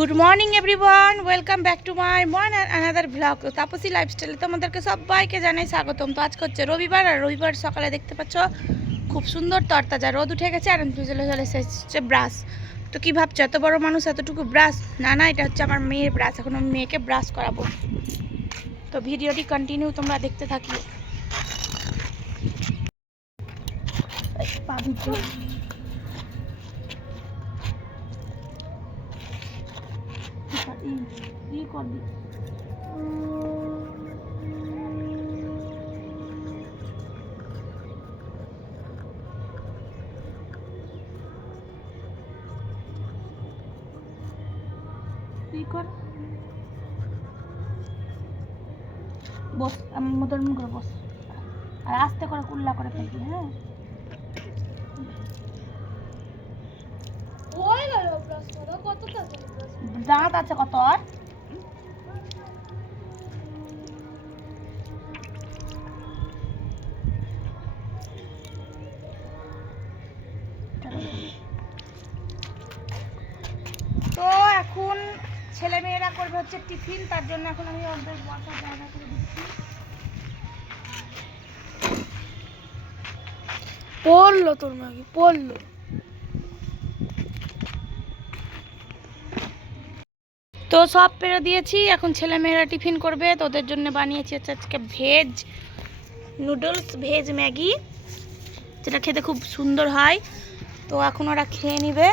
Good morning everyone, welcome back to my one another blog. Tapasi লাইফস্টাইলে তোমাদেরকে সবাইকে জানাই স্বাগতম। তো আজকে হচ্ছে রবিবার, আর রবিবার সকালে দেখতে পাচ্ছ খুব সুন্দর তরতাজা রোদ উঠে গেছে, আর চলে এসেছে ব্রাশ। তো কি ভাবছো, এত বড় মানুষ এতটুকু ব্রাশ? না না, এটা হচ্ছে আমার মেয়ের ব্রাশ। এখন আমি মেয়েকে ব্রাশ করাবো। তো ভিডিওটি কন্টিনিউ তোমরা দেখতে থাকি। করবি তুই কর, বস মতন করে বস, আর আস্তে করে কুল্লা করে ফেলবি। হ্যাঁ, দাঁত আছে কত? আর তো এখন ছেলেমেয়েরা করবে হচ্ছে টিফিন, তার জন্য এখন আমি ওদের বসার জায়গা করে দিচ্ছি। পড়লো তোর মাকে, পড়লো। তো সব পেরে দিয়েছি, এখন ছেলেমেয়েরা টিফিন করবে। তো ওদের জন্য বানিয়েছি হচ্ছে আজকে ভেজ নুডলস, ভেজ ম্যাগি, যেটা খেতে খুব সুন্দর হয়। তো এখন ওরা খেয়ে নিবে,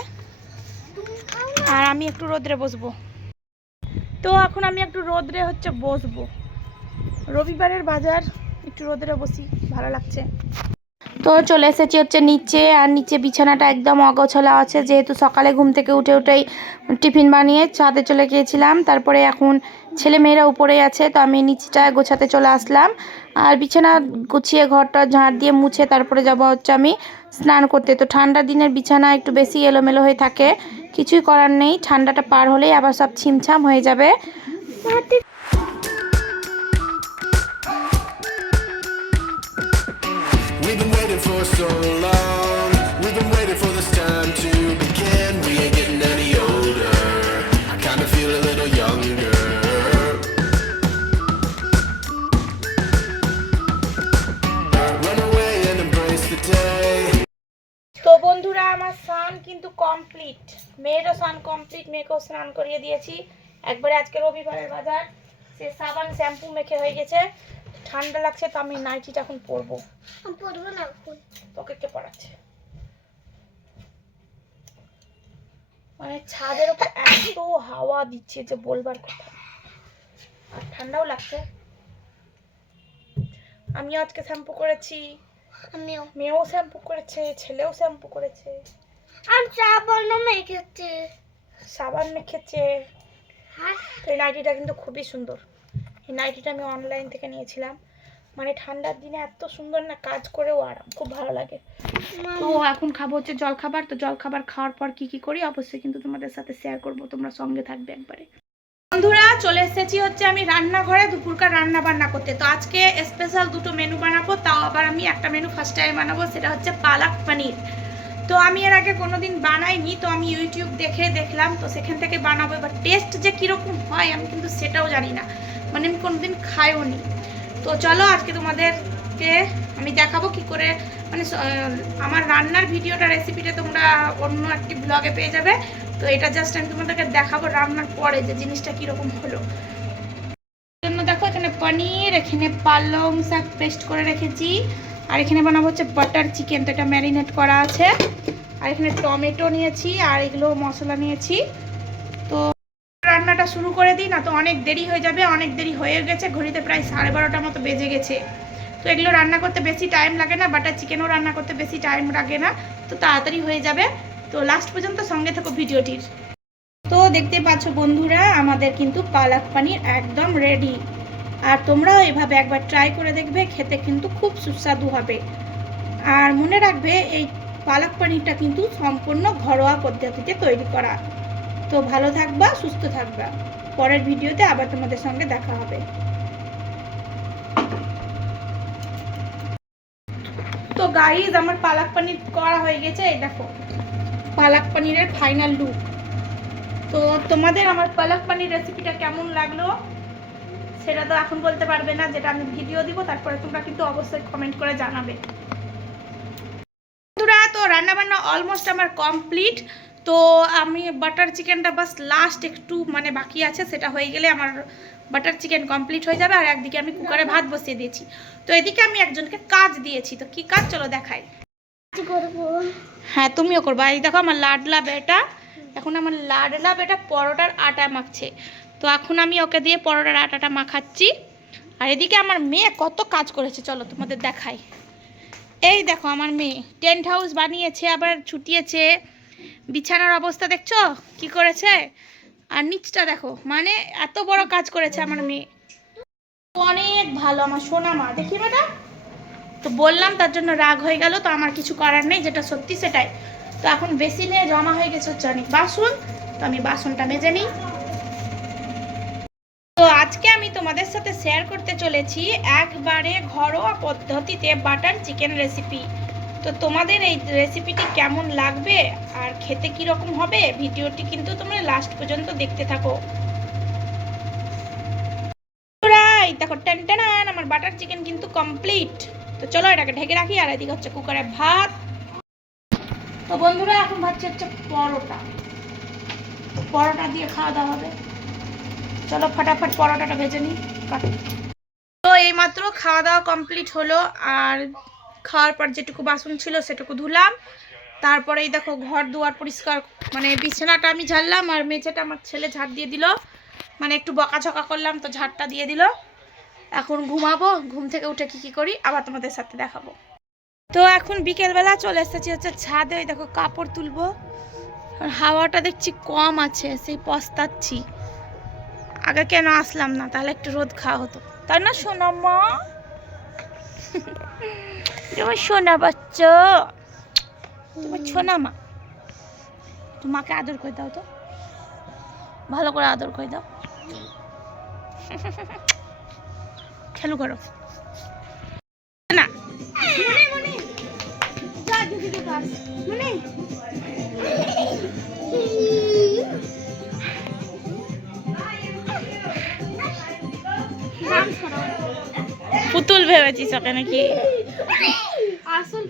আর আমি একটু রোদ্রে বসবো। তো এখন আমি একটু রোদ্রে হচ্ছে বসবো, রবিবারের বাজার, একটু রোদ্রে বসি, ভালো লাগছে। তো চলে এসেছি হচ্ছে নিচে, আর নিচে বিছানাটা একদম অগোছালো আছে, যেহেতু সকালে ঘুম থেকে উঠেই টিফিন বানিয়ে ছাদে চলে গিয়েছিলাম। তারপরে এখন ছেলে মেয়েরা উপরেই আছে, তো আমি নিচটা গোছাতে চলে আসলাম। আর বিছানা গুছিয়ে ঘরটা ঝাড় দিয়ে মুছে তারপরে যাব হচ্ছে আমি স্নান করতে। তো ঠান্ডার দিনের বিছানা একটু বেশি এলোমেলো হয়ে থাকে, কিছুই করার নেই, ঠান্ডাটা পার হলেই আবার সব ছিমছাম হয়ে যাবে। We've been waiting for so long. We've been waiting for this time to begin. We ain't getting any older. I kind of feel a little younger. Run away and embrace the day. তো বন্ধুরা, আমার স্নান কিন্তু complete, মেয়েরও স্নান complete, মেয়েকেও স্নান করিয়ে দিয়েছি একবারে। আজকে রবিবারের বাজার, সে সাবান শ্যাম্পু মেখে হয়ে গেছে। ঠান্ডা লাগছে, তো আমি নাইটিটা এখন পরবো। পড়বো না এখন, তোকে কে পড়াচ্ছে? মানে ছাদের উপর এত হাওয়া দিচ্ছে যে বলবার কথা, আর ঠান্ডাও লাগছে। আমিও আজকে শ্যাম্পু করেছি, মেয়েও শ্যাম্পু করেছে, ছেলেও শ্যাম্পু করেছে, আর সাবানও মেখেছে। সাবান মেখেছে। তো এই নাইটিটা কিন্তু খুবই সুন্দর। এই নাইটিটা আমি অনলাইন থেকে নিয়েছিলাম। মানে ঠান্ডার দিনে এত সুন্দর না, কাজ করেও আরাম, খুব ভালো লাগে। তো এখন খাবো হচ্ছে জলখাবার। তো জলখাবার খাওয়ার পর কি কি করি অবশ্যই কিন্তু তোমাদের সাথে শেয়ার করব, তোমরা সঙ্গে থাকবে একবারে। বন্ধুরা, চলে এসেছি হচ্ছে আমি রান্নাঘরে দুপুরকার রান্না বান্না করতে। তো আজকে স্পেশাল দুটো মেনু বানাবো, তাও আবার আমি একটা মেনু ফার্স্ট টাইম বানাবো, সেটা হচ্ছে পালক পনির। তো আমি এর আগে কোনোদিন বানাইনি, তো আমি ইউটিউব দেখে দেখলাম, তো সেখান থেকে বানাবো। এবার টেস্ট যে কীরকম হয় আমি কিন্তু সেটাও জানি না, মানে আমি কোনোদিন খাইও নি। তো চলো আজকে তোমাদেরকে আমি দেখাবো কি করে, মানে আমার রান্নার ভিডিওটা, রেসিপিটা তোমরা অন্য একটি ব্লগে পেয়ে যাবে। তো এটা জাস্ট আমি তোমাদেরকে দেখাবো রান্নার পরে যে জিনিসটা কীরকম হলো। জন্য দেখো, এখানে পনির, এখানে পালং শাক পেস্ট করে রেখেছি, আর এখানে বানাবো হচ্ছে বাটার চিকেন। তো এটা ম্যারিনেট করা আছে, আর এখানে টমেটো নিয়েছি, আর এগুলো মশলা নিয়েছি। তো রান্নাটা শুরু করে দিই না, তো অনেক দেরি হয়ে যাবে, অনেক দেরি হয়ে গেছে, ঘড়িতে প্রায় 12:30 মতো বেজে গেছে। তো এগুলো রান্না করতে বেশি টাইম লাগে না, বাটার চিকেনও রান্না করতে বেশি টাইম লাগে না, তো তাড়াতাড়ি হয়ে যাবে। তো লাস্ট পর্যন্ত সঙ্গে থাকো ভিডিওটির। তো দেখতে পাচ্ছ বন্ধুরা, আমাদের কিন্তু পালক পনির একদম রেডি। আর তোমরাও এভাবে একবার ট্রাই করে দেখবে, খেতে কিন্তু খুব সুস্বাদু হবে। আর মনে রাখবে, এই পালক পনিরটা কিন্তু সম্পূর্ণ ঘরোয়া পদ্ধতিতে তৈরি করা। তো ভালো থাকবা, সুস্থ থাকবা, পরের ভিডিওতে আবার তোমাদের সঙ্গে দেখা হবে। তো গাইজ, আমার পালক পনির করা হয়ে গেছে, এই দেখো পালক পনিরের ফাইনাল লুক। তো তো তোমাদের আমার পালক পানির রেসিপিটা কেমন লাগলো সেটা তো এখন বলতে পারবে না, যেটা আমি ভিডিও দিব তারপরে তোমরা কিন্তু অবশ্যই কমেন্ট করে জানাবে। বন্ধুরা তো রান্নাবান্না অলমোস্ট আমার কমপ্লিট। তো আমি বাটার চিকেনটা বাস লাস্ট একটু মানে বাকি আছে, সেটা হয়ে গেলে আমার বাটার চিকেন কমপ্লিট হয়ে যাবে। আর একদিকে আমি কুকারে ভাত বসিয়ে দিয়েছি। তো এদিকে আমি একজনকে কাজ দিয়েছি, তো কি কাজ চলো দেখাই। হ্যাঁ তুমিও করবা। এই দেখো আমার লাডলা বেটা, এখন আমার লাডলা বেটা পরোটার আটা মাখছে। তো এখন আমি ওকে দিয়ে পরোটার আটাটা মাখাচ্ছি। আর এদিকে আমার মেয়ে কত কাজ করেছে চলো তোমাদের দেখাই। এই দেখো আমার মেয়ে টেন্ট হাউস বানিয়েছে, আবার ছুটিয়েছে। বিছানার অবস্থা দেখছো কি করেছে, আর নিচটা দেখো, মানে এত বড় কাজ করেছে আমার মেয়ে। অনেক ভালো আমার সোনা মা, দেখি বেটা। তো বললাম তার জন্য রাগ হয়ে গেল, তো আমার কিছু করার নেই, যেটা সত্যি সেটাই। তো এখন বেসিনে জমা হয়ে গেছে হচ্ছে অনেক বাসন, তো আমি বাসনটা মেজে নিই। তো আজকে আমি তোমাদের সাথে শেয়ার করতে চলেছি একবারে ঘরোয়া পদ্ধতিতে বাটার চিকেন রেসিপি। তো তোমাদের এই রেসিপিটি কেমন লাগবে আর খেতে কি রকম হবে, ভিডিওটি কিন্তু তোমরা লাস্ট পর্যন্ত দেখতে থাকো। দেখো টেনটেনান আমার বাটার চিকেন কিন্তু কমপ্লিট। তো চলো এটাকে ঢেকে রাখি। আর এদিকে হচ্ছে কুকারে ভাত। তো বন্ধুরা এখন ভাবছি হচ্ছে পরোটা, পরোটা দিয়ে খাওয়া দাওয়া হবে। চলো ফটাফট পরোটাটা ভেজে নিই। তো এইমাত্র খাওয়া দাওয়া কমপ্লিট হলো, আর খাওয়ার পর যেটুকু বাসন ছিল সেটুকু ধুলাম। তারপরেই দেখো ঘর দুয়ার পরিষ্কার, মানে বিছানাটা আমি ঝাড়লাম আর মেঝেটা আমার ছেলে ঝাড় দিয়ে দিল, মানে একটু বকাঝকা করলাম তো ঝাড়টা দিয়ে দিল। এখন ঘুমাবো, ঘুম থেকে উঠে কি করি আবার তোমাদের সাথে দেখাবো। তো এখন বিকেলবেলা চলে এসেছি হচ্ছে ছাদে। ওই দেখো কাপড় তুলবো, হাওয়াটা দেখছি কম আছে, সেই পস্তাচ্ছি। আগে কেন আসলাম না, তাহলে একটু রোদ খাওয়া হতো, তাই না সোনা মা? তোমার সোনা বাচ্চা, তোমার সোনা মা, তোমাকে আদর করে দাও তো, ভালো করে আদর করে দাও। খেলু করো না পুতুল ভেবেছিস ওকে নাকি? আসল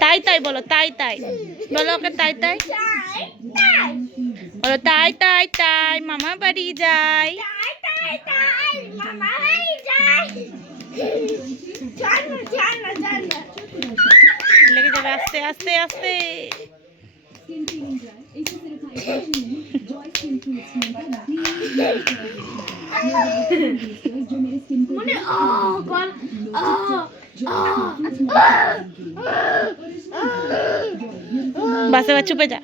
তাই তাই বলো, তাই তাই বলো ওকে, তাই তাই বলো, তাই তাই তাই মামা বাড়ি যাই। লেগে যাবে, আস্তে আস্তে আস্তে। বাসে বা চুপে যা।